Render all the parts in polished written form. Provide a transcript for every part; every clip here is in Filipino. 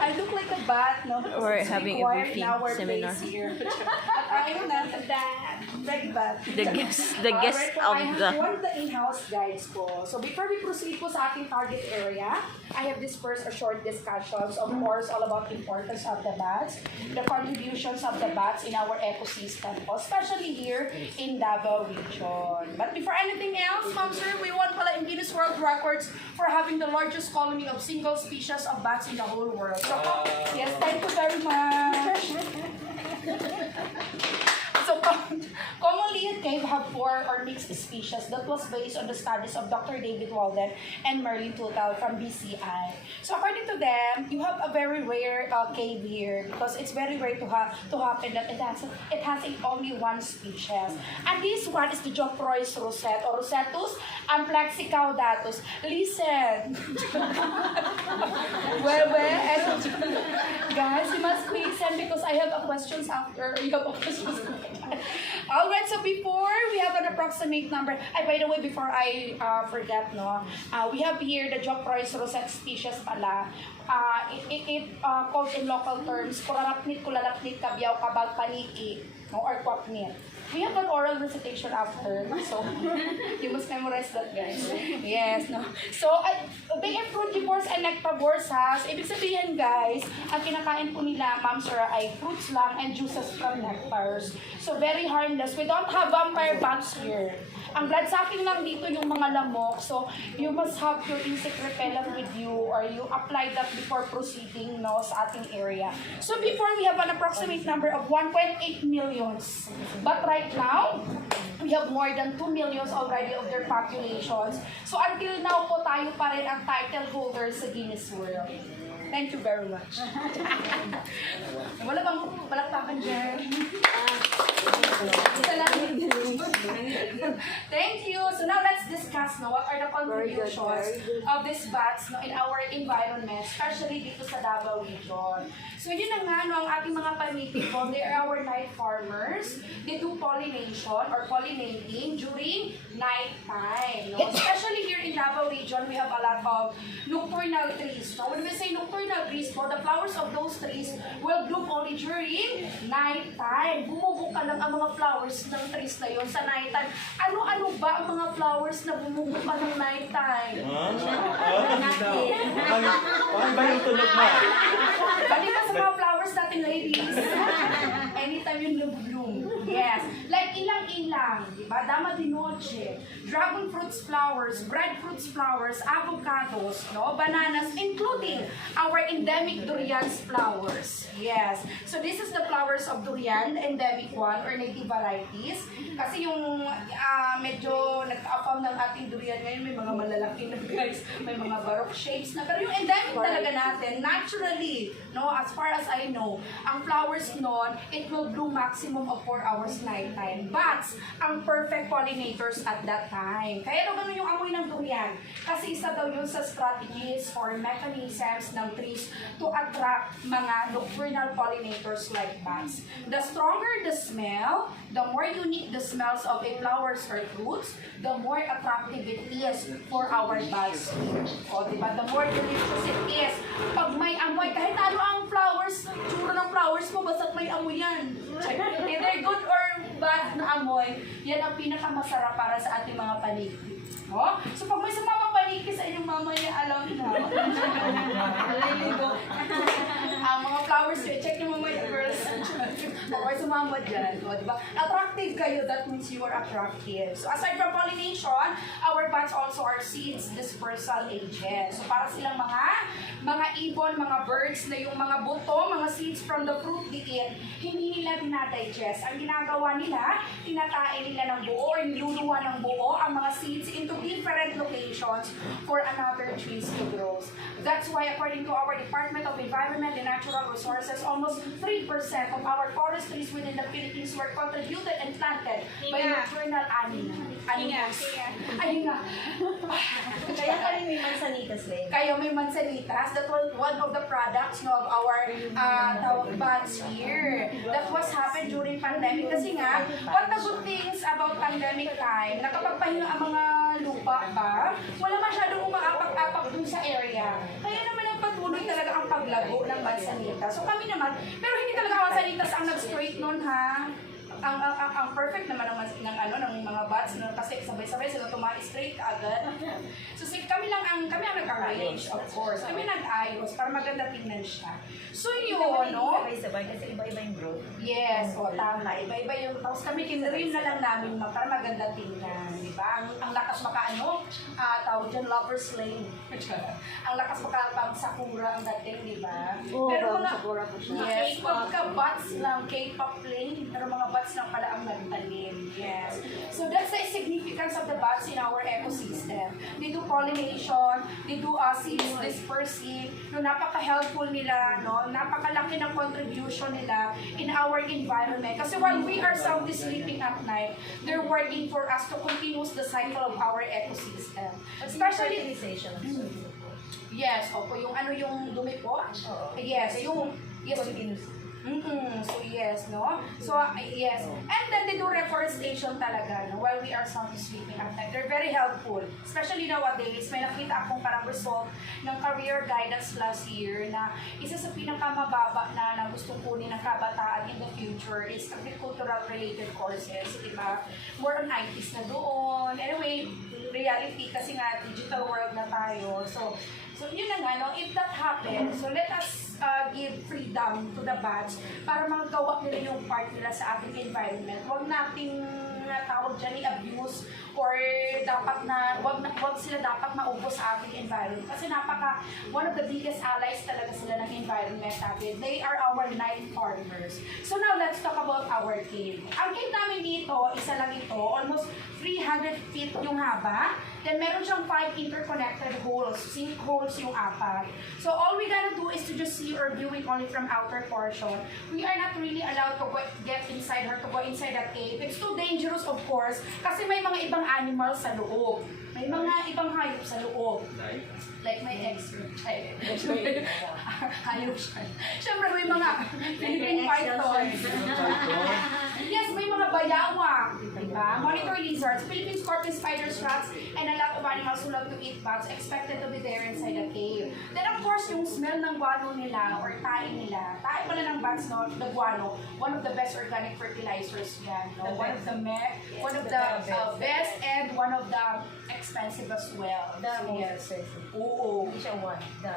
I look like a bat, no? We're It's having a required briefing in our seminar. place here. But I am not a bat. Very bad. The guest Alright po, I of have the... one of the in-house guides po. So before we proceed po sa ating target area, I have this first a short discussions, of course, all about the importance of the bats, the contributions of the bats in our ecosystem po, especially here in Davao region. But before anything else, ma'am sir, we won pala in Guinness World Records for having the largest colony of single species of bats in the whole world. So, yes, thank you very much. So, commonly at cave have 4 or mixed species that was based on the studies of Dr. David Walden and Merlin Tutal from BCI. So, according to them, you have a very rare cave here because it's very rare to happen that it has only one species. And this one is the Joproy's rosette or Rosetus amplexicaudatus. Listen. well, and guys, you must listen because I have a questions after. You have a questions after. Alright, so before we have an approximate number, by the way, before I forget, no, we have here the Joproy's rosette species pala. It called in local terms, Kurarapnit, Kulalapnit, Kabyaw, Kabag, Paniki, no, or Kwapnit. We have an oral recitation after, so you must memorize that, guys. Yes, no. So, they are frugivores and nectavores, ha. So, ibig sabihin, guys, ang kinakain po nila, ma'am sir, ay fruits lang and juices from nectars. So, very harmless. We don't have vampire bats here. Ang blood sucking lang dito yung mga lamok. So, you must have your insect repellent with you or you apply that before proceeding, no, sa ating area. So, before we have an approximate number of 1.8 millions. But right now, we have more than 2 millions already of their populations. So, until now po, tayo pa rin ang title holder sa Guinness World. Thank you very much. Wala bang palakpakan dyan? Thank you. So now let's discuss what are the contributions of these bats in our environment, especially dito sa Davao region. So yun na nga, ang ating mga panitipo, they are our night farmers. They do pollination or pollinating during night time. No? Especially here in Davao region, we have a lot of nocturnal trees. So when we say nocturnal trees, the flowers of those trees will bloom only during night time. Bumubuka lang ang mga flowers ng trees na yun sa night time. Ano-ano ba ang mga flowers na bumubuka ng night time? Paano ba yung tunog mo? Balik ka sa mga flowers natin, ladies. Anytime yung bloom. Yes. Like ilang-ilang, diba? Dama di noche, dragon fruits flowers, breadfruits flowers, avocados, no? Bananas, including our endemic durians flowers. Yes. So this is the flowers of durian, endemic one or native varieties. Kasi yung medyo nagka-apaw ng ating durian ngayon, may mga malalaki na guys, may mga baroque shapes na. Pero yung endemic talaga natin, naturally, no, as far as I know, ang flowers nun, it will bloom maximum of 4 hours nighttime. Bats, ang perfect pollinators at that time. Kaya daw ganun yung amoy ng durian. Kasi isa daw yun sa strategies or mechanisms ng trees to attract mga nocturnal pollinators like bats. The stronger the smell, the more unique the smells of a flowers or fruits, the more attractive it is for our bats. O, diba? The more delicious it is. Pag may amoy, kahit ano ang flowers, tsura ng flowers mo, basta't may amoy yan. Either good or bad na amoy, yan ang pinakamasarap para sa ating mga paligid. Oh? So pag may sumamang paniki sa inyong mamaya, alam na. Ang mga flowers nyo, check nyo mamaya, girls. Or sumama dyan. O, diba? Attractive kayo, that means you are attractive. So aside from pollination, our bats also are seeds dispersal agents. So para silang mga ibon, mga birds na yung mga buto, mga seeds from the fruit they eat, hindi nila dinadigest. Ang ginagawa nila, tinakain nila ng buo or niluluwa ng buo ang mga seeds into different locations for another trees to grow. That's why according to our Department of Environment and Natural Resources, almost 3% of our forest trees within the Philippines were contributed and planted by nocturnal animals. Ayun nga. Kaya pa rin may mansanitas rin. Kaya may mansanitas. That was one of the products bats no, of our tawag bats here. That was happened during pandemic kasi nga, one of the good things about pandemic time, nakapagpahinga ang mga lupa ba, wala masyadong umaapak-apak dun sa area. Kaya naman ang patuloy talaga ang paglago ng Manzanitas. So kami naman, pero hindi talaga ang Manzanitas ang nag-straight nun ha. Ang perfect naman ng mga bats no, kasi sabay-sabay sila straight agad. So kami ang nag-arrange, of course. Kami nag-ayos para maganda tingnan siya. So yun, no? Sabay-sabay kasi iba-iba yung growth. Yes, o tama. Iba-iba yung tapos kami kinrim na lang namin para maganda tingnan, di ba? Ang lakas makaano, tawag dyan, lover's lane. Ang lakas makapang sakura ang dating, di ba? Pero mga yes, pagka-bats lang, K-pop lane, pero mga bats lang pala ang nagtanim. Yes. So that's the significance of the bats in our ecosystem. They do pollination, they do seeds dispersing, no, napaka-helpful nila, no, napakalaki ng contribution nila in our environment. Kasi while we are soundly sleeping at night, they're working for us to continue the cycle of our ecosystem. Especially, yes, opo, yung ano yung dumi po? Yes, yung, yes, so yes, no? So yes. And then they do reforestation talaga, no? While we are sound sleeping at night. They're very helpful. Especially nowadays, may nakita akong parang result ng career guidance last year na isa sa pinakamababa na gusto kunin ng kabataan in the future is agricultural related courses, di ba? More on ITs na doon. Anyway, reality kasi nga digital world na tayo. So yun na nga, no? If that happens, so let us give freedom to the bats para magawa nila yung part nila sa ating environment. Huwag nating tawag dyan i-abuse or dapat na, wag sila dapat maubos sa ating environment. Kasi one of the biggest allies talaga sila ng environment natin. They are our night farmers. So now, let's talk about our cave. Ang cave namin dito, isa lang ito, almost 300 feet yung haba. Then meron siyang 5 interconnected holes, sinkholes yung 4. So all we gotta do is to just see or view it only from outer portion. We are not really allowed to get inside or to go inside that cave. It's too dangerous, of course, kasi may mga ibang animals sa loob. May mga ibang hayop sa loob. Like my ex. Hayop siya. Siyempre may mga Philippine pythons. Yes, may mga bayawa. Diba? Monitor lizards, Philippine scorpion, spiders, rats, and a lot of animals who love to eat bats expected to be there inside the cave. Then of course, yung smell ng guano nila or tae nila. Tae pala ng bats, no? The guano, one of the best organic fertilizers yan. No? One of the best and one of the expensive as well. Yes. Oo. Hindi siya one. The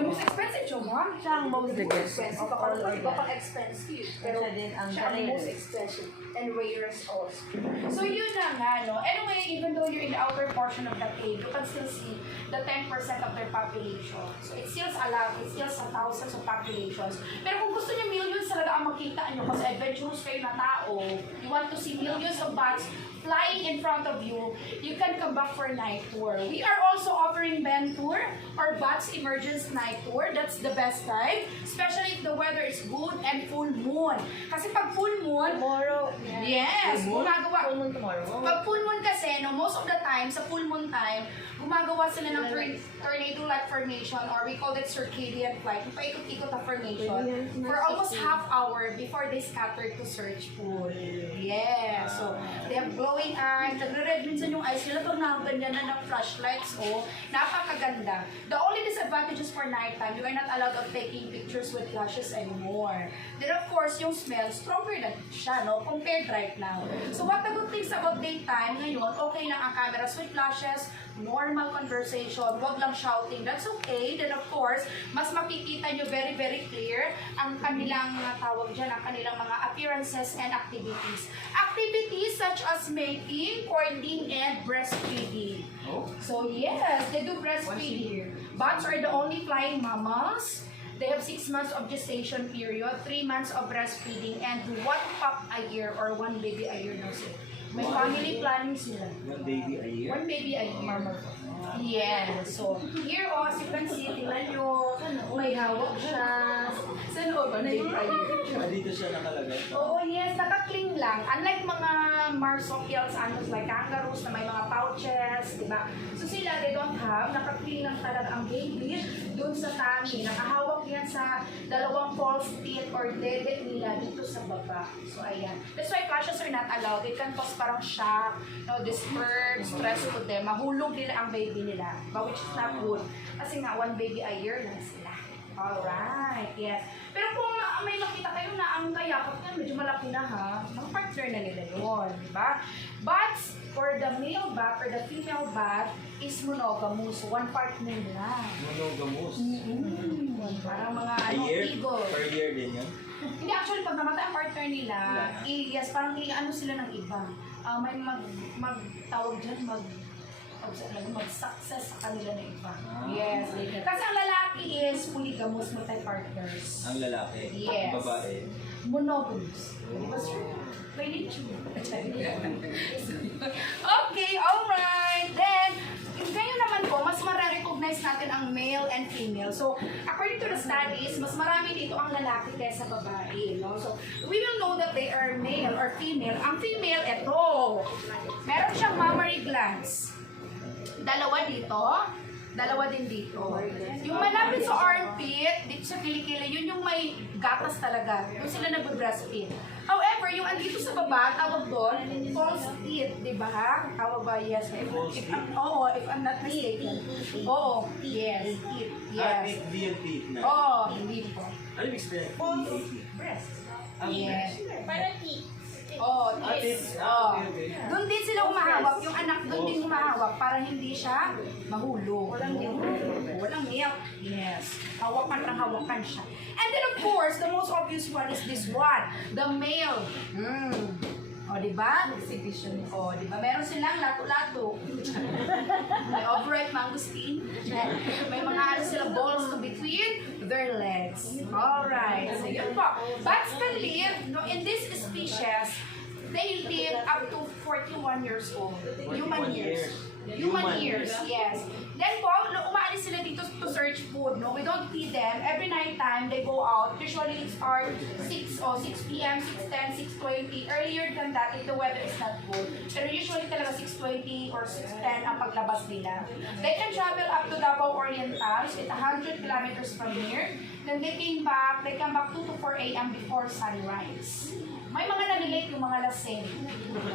most expensive siya, one? Siya ang most expensive. Iba pang expensive. Pero siya ang most expensive and rarest also. So yun na nga, no? Anyway, even though you're in the outer portion of the cave, you can still see the 10% of their population. So it still a lot, it still thousands of populations. Pero kung gusto niyo millions talaga ang makita nyo kasi adventurous kayo na tao, you want to see millions of bats flying in front of you, you can come back for night tour. We are also offering Ben Tour or Bats Emergence Night Tour. That's the best time, especially if the weather is good and full moon. Kasi pag full moon, Tomorrow. yes, gumagawa. Full moon tomorrow. Pag full moon kasi, no, most of the time, sa full moon time, gumagawa sila ng tornado-like formation or we call it circadian flight. Paikot-ikot na formation for almost half hour before they scatter to search food. Yeah, so they have glowing eyes. Nagre-red minsan yung eyes nila pag nakaganyan na ng flashlights. Oh, napakaganda. The only disadvantages for nighttime, you are not allowed of taking pictures with flashes anymore. Then of course, yung smell, stronger na siya, no, compared right now. So what the good things about daytime, ngayon, okay lang ang cameras with flashes, normal conversation, wag lang shouting, that's okay. Then of course, mas makikita nyo very, very clear ang kanilang tawag dyan, ang kanilang mga appearances and activities. Activities such as mating, courting, and breastfeeding. So yes, they do breastfeeding. Bats are the only flying mammals. They have 6 months of gestation period, 3 months of breastfeeding, and 1 pup a year or 1 baby a year. No, sir. May family planning sila. 1 baby a year? 1 baby a year. Yeah. So, here as you can see, tingnan nyo, may hawak siya. Saan o ba na yung Dito siya nakalagay. Oo, yes, nakakling lang. Unlike mga marsupials, animals like kangaroos na may mga pouches, di ba? So sila, they don't have, nakakling lang talaga ang baby. Doon dun sa tummy. Nakahawak yan sa dalawang false teeth or dede nila dito sa baba. So, ayan. That's why flashes are not allowed. It can cause parang shock, disturb, stress to them. Mahulog nila ang baby nila. But which is not good. Kasi nga, 1 baby a year lang sila. Alright, yes. Pero kung may nakita kayo na ang kayakap niya, medyo malaki na ha, mga partner na nila yun, di ba? But for the male bat or the female bat is monogamous, one partner lang. Monogamous. Parang mga A year? eagle. Per year din yun? Hindi, actually, pag namatay ang partner nila, yes, parang ano sila ng iba. May magtawag dyan, mag-success sa kanila na iba. Yes. Kasi ang lalaki is polygamous, multi-partners. Ang lalaki. Yes. Ang babae. Monogamous. By nature. Okay, alright. Then, ngayon naman po, mas mare-recognize natin ang male and female. So, according to the studies, mas marami dito ang lalaki kaysa babae. No? So, we will know that they are male or female. Ang female, ito. Meron siyang mammary glands. Dalawa dito, dalawa din dito. Yung malapit sa armpit, dito sa kilikili, yun yung may gatas talaga. Yung sila nag-breastfeed. However, yung andito sa baba, tawag doon, false teeth, di ba? Tawag ba? Yes. If I'm not mistaken. Oo, yes, teeth, yes. Hindi yung teeth na. Oo, hindi po. Ano yung experience? False Breast. Yes. Para teeth. Oh, teeth. okay. Doon din sila humahawak, yung anak doon din humahawak para hindi siya mahulog. Walang milk. Yes. Hawakan ng hawakan siya. And then of course, the most obvious one is this one, the male. O, diba? Exhibition. O, diba? Meron silang lato-lato. May upright mangosteen. May mga ano sila balls to between their legs. Alright. So, yun po. Bats can live, no, in this species, they live up to 41 years old. Human years. Human years, yes. Then po, umaalis sila dito to search food, no? We don't feed them. Every night time, they go out. Usually, it starts 6 p.m., 6:10, 6:20. Earlier than that, if the weather is not good. Pero usually talaga 6:20 or 6:10 ang paglabas nila. They can travel up to Davao Oriental. So, it's 100 kilometers from here. Then they come back 2 to 4 a.m. before sunrise. May mga nalilate yung mga lasing.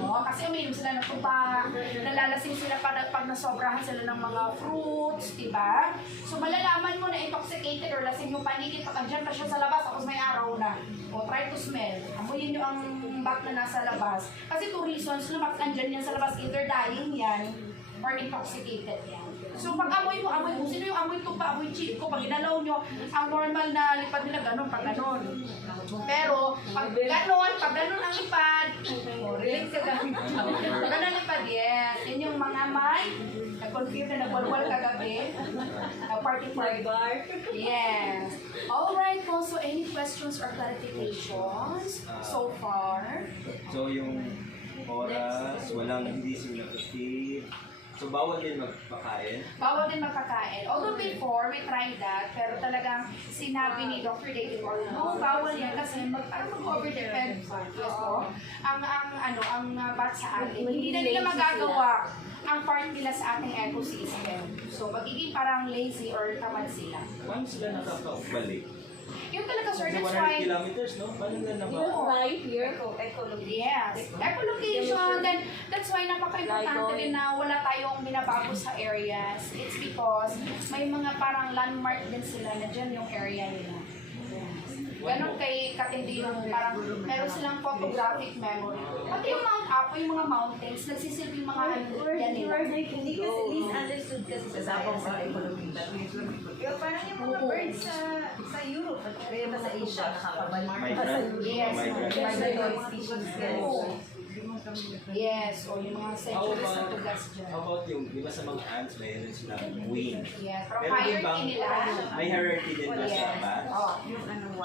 No? Kasi uminom sila ng tuba, nalalasing sila pag nasobrahan sila ng mga fruits, diba? So malalaman mo na intoxicated or lasing yung paligid pag andyan pa siya sa labas tapos may araw na. O try to smell. Amuyin nyo ang bat na nasa labas. Kasi 2 reasons na bakit andyan yan sa labas. Either dying yan or intoxicated yan. So pag amoy mo, sino yung amoy tuba, amoy chico, pag inalaw nyo, ang normal na lipad nila ganun, pag ganun. Pero pag ganun ang lipad, relate ka ganun. Pag ganun lipad, yes. Yun yung mga may nag-confirm na nagwalwal kagabi. Party bar. Yes. Alright po, so any questions or clarifications so far? So yung oras, hindi sila kasi. So, bawal din magpakain? Bawal din magpakain. Although before, we tried that, pero talagang sinabi ni Dr. David Orr, no, bawal yan kasi parang mag-overdepend yes po, ang bat sa atin. Hindi na nila magagawa ang part nila sa ating ecosystem. So, magiging parang lazy or tamad sila. Paano sila nakakabalik? Yung talaga, sir, Kasi that's 100 why... kilometers, no? Paano nila nabalik? Right here, ecology. Yes. Echolocation, then that's why napaka-importante rin na wala tayong binabago sa areas. It's because may mga parang landmark din sila na dyan yung area nila. Ganon kay katindi yung parang meron silang photographic memory. Pati yung Mount Apo, yung mga mountains, nagsisilbing mga yan nila. Hindi kasi misunderstood kasi sa sabong sa ecology. Parang yung mga birds sa Europe, kaya ba sa Asia, nakakabalik. Migrant? Yes. Migratory species. Yes, o yung mga centuries na tugas dyan. How about yung, di ba sa mga ants, mayroon silang queen? Yes, pero Meron din hierarchy bang- nila. May hierarchy din ba sa Yes. bats? Oh.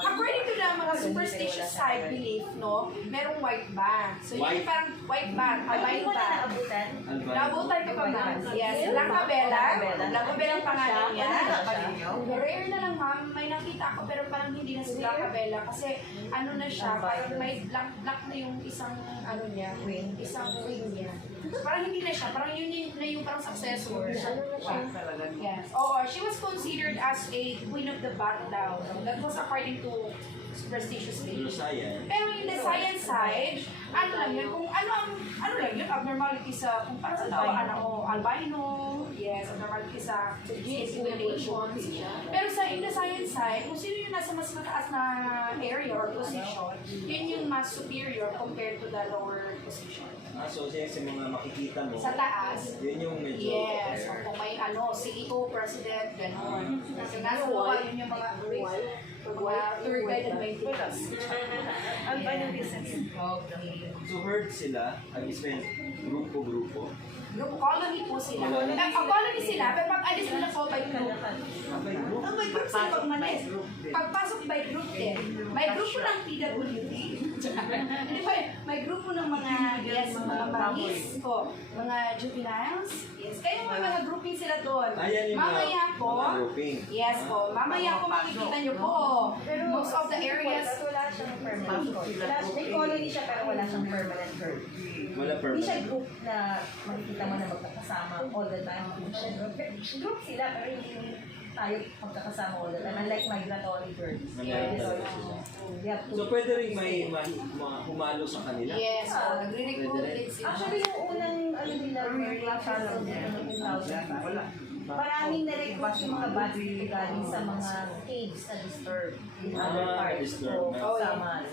According to the mga superstitious side belief, no, merong white bat. So yun White? parang white bat, a white bat. naabutan? Albino? Nabutan ko pa ma'am. Yes, Lacabella. Lacabella ang pangalan niya. Rare na lang ma'am, may nakita ako pero parang hindi na si Lacabella kasi ano na siya, parang may black na yung isang ano niya, wing. Isang wing niya. Parang hindi na siya, parang yun na yung parang successor. Yes. Oo, she was considered as a queen of the bat daw. That was according to superstitious Pero belief. sayang. Pero in the science side, ano lang yun, kung ano lang yun, abnormality sa, kung parang sa tawaan ako, albino, yes, abnormality sa stimulations. Pero in the science side, kung sino yung nasa mas mataas na area or position, yun yung mas superior compared to the lower position. So sa mga makikita mo, Sa taas, yun yung medyo yes, o kung may CEO, president, gano'n. Kasi nasa baba yun yung mga tour guide and may tickets. Ang paano business? So heard sila, ang isme grupo-grupo. Group colony po sila. Ang colony sila, pero pag alis nila po by group. May group. Ang may group sila pag malis. Pagpasok by group din. May grupo ng PWD. Hindi ba, may grupo ng mga, yes, mga mahis po, mga juveniles. Yes, kaya may mga grouping sila doon. Ayan yung Mamaya po, mga grouping. yes po, mamaya po makikita nyo po. Most of the areas, Wala siyang permanent colony. May colony siya pero wala siyang permanent group. Wala Hindi siya permanent. group na makikita mo na magkakasama all the time. Group sila pero hindi tayo magkakasama all the time. Unlike migratory birds. Nangyari Yes. talaga sila. We have to- So pwede rin may humalo sa kanila. yes po, nagre-recruit din sila. Actually, yung unang nila, maraming na-request yung mga bats dito galing sa mga caves na disturbed. In other parts. Disturbed. So, sama.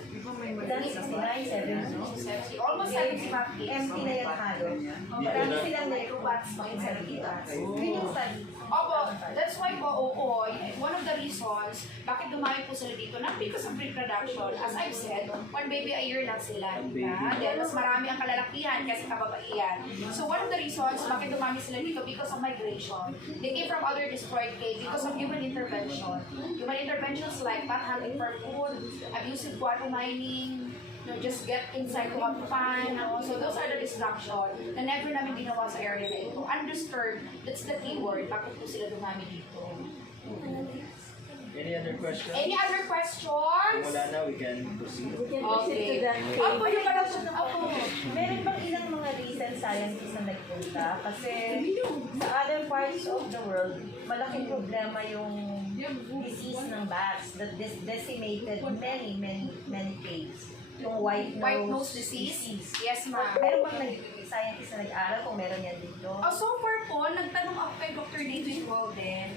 Dami 69, 70. Almost 75 kids. Empty na yung halo. Marami silang na-request sa dito. Yun yung study. Opo, that's why po, oo, one of the reasons bakit dumami po sila dito, not because of reproduction, as I've said, one baby a year lang sila. Dahil mas marami ang kalalakihan kasi kababaihan. So one of the reasons bakit dumami sila dito because of migration. They came from other destroyed caves because of human intervention. Human interventions like hunting for food, abusive water mining, just get inside to have fun. So those are the distraction na never namin ginawa sa area na ito. Undisturbed, that's the key word. Bakit po sila dumami dito? Any other questions? Any other questions? Wala na, we can proceed. Okay. Okay. Opo, yung pala siya. Opo. Meron bang ilang mga recent scientists na nagpunta? Kasi sa other parts of the world, malaking problema yung disease ng bats that decimated many caves. Yung white nose disease? Yes, ma'am. Meron bang scientist na nag-aaral kung meron yan dito? So far po, nagtanong ako kay Dr. David Walden,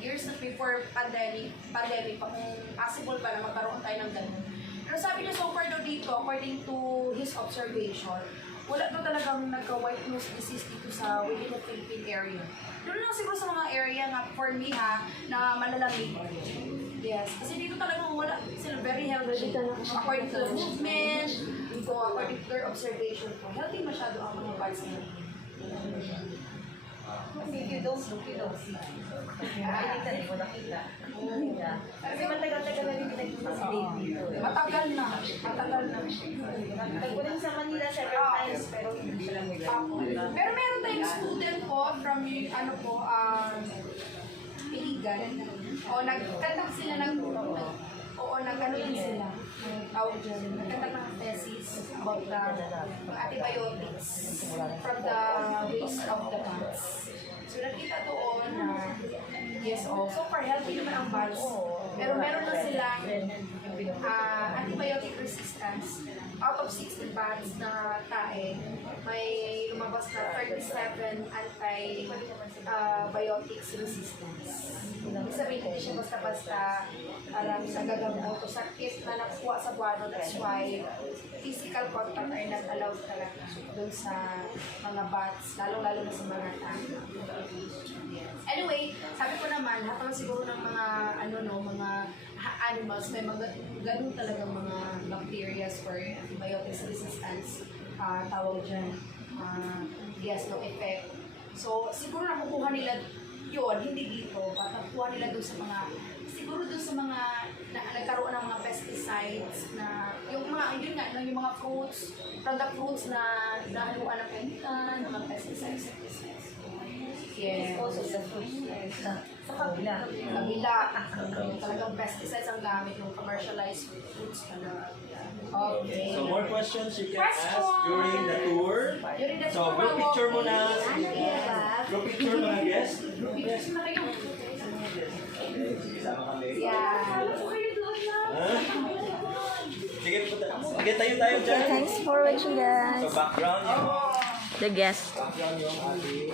years na before pandemic pa kung possible ba na magkaroon tayo ng ganun. Pero sabi niya so far daw dito, according to his observation, wala daw talagang nagka-white nose disease dito sa within the Philippine area. Doon lang siguro sa mga area nga, for me na malalamig. Yes, kasi dito talaga wala sila very healthy. According to the movement, according to their observation po, healthy masyado ang mga bats nila. If you don't look, you don't see. Nakikita rin mo, nakita. Kasi matagal-tagal na rin nagpunta si Dave dito. Matagal na. Nagpunta rin sa Manila several times, pero hindi siya lang Pero meron tayong student po from Iligan. O nagkatak sila nag-ano din sila. Tawag dyan. Nagkatak ng thesis about the antibiotics from the waste of the bats. So nakita doon na yes, so far healthy naman ang bats. Pero meron na silang antibiotic resistance. Out of 60 bats na tae, may lumabas na 37 antibiotics resistance. Ibig sabihin, hindi siya basta-basta alam sa gagamot o sakit na nakuha sa buwano. That's why physical contact are not allowed talaga doon sa mga bats, lalo-lalo na sa mga tao. Anyway, sabi ko naman, hatang siguro ng mga mga animals, may mga ganun talagang mga bacteria for antibiotics resistance, tawag dyan, yes, no effect. So, siguro nakukuha nila yun, hindi dito, nakukuha nila doon sa mga, siguro doon sa mga, nagkaroon ng mga pesticides na, yung mga fruits, from the fruits na nahaluan ng chemical, mga pesticides. Yes. Also the fruits. Sa kabila. Kabila. Talagang pesticides ang gamit ng commercialized foods. Okay. So more questions you can ask Question. during the tour. During the So tour, group picture muna. Yes. Group picture mga guest. Pictures na kayo. Okay, sige, sama kami. Yeah. Huh? Sige, okay, tayo dyan. Thanks for watching, guys. So background yung The guest. background yung ating